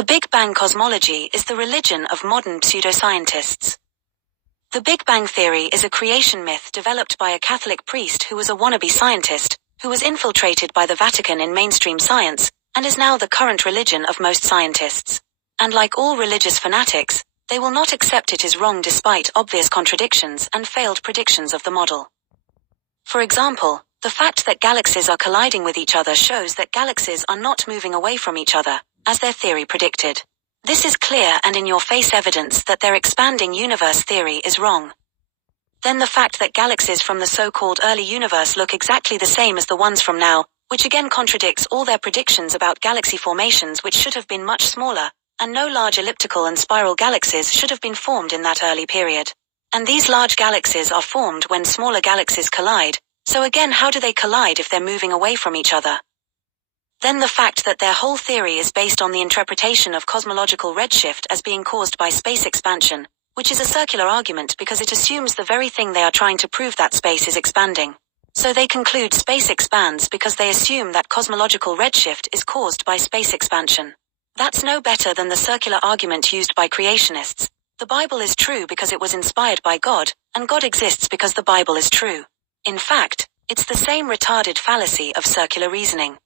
The Big Bang cosmology is the religion of modern pseudo-scientists. The Big Bang theory is a creation myth developed by a Catholic priest who was a wannabe scientist, who was infiltrated by the Vatican in mainstream science, and is now the current religion of most scientists. And like all religious fanatics, they will not accept it is wrong despite obvious contradictions and failed predictions of the model. For example, the fact that galaxies are colliding with each other shows that galaxies are not moving away from each other, as their theory predicted. This is clear and in-your-face evidence that their expanding universe theory is wrong. Then the fact that galaxies from the so-called early universe look exactly the same as the ones from now, which again contradicts all their predictions about galaxy formations which should have been much smaller, and no large elliptical and spiral galaxies should have been formed in that early period. And these large galaxies are formed when smaller galaxies collide, so again how do they collide if they're moving away from each other? Then the fact that their whole theory is based on the interpretation of cosmological redshift as being caused by space expansion, which is a circular argument because it assumes the very thing they are trying to prove, that space is expanding. So they conclude space expands because they assume that cosmological redshift is caused by space expansion. That's no better than the circular argument used by creationists. The Bible is true because it was inspired by God, and God exists because the Bible is true. In fact, it's the same retarded fallacy of circular reasoning.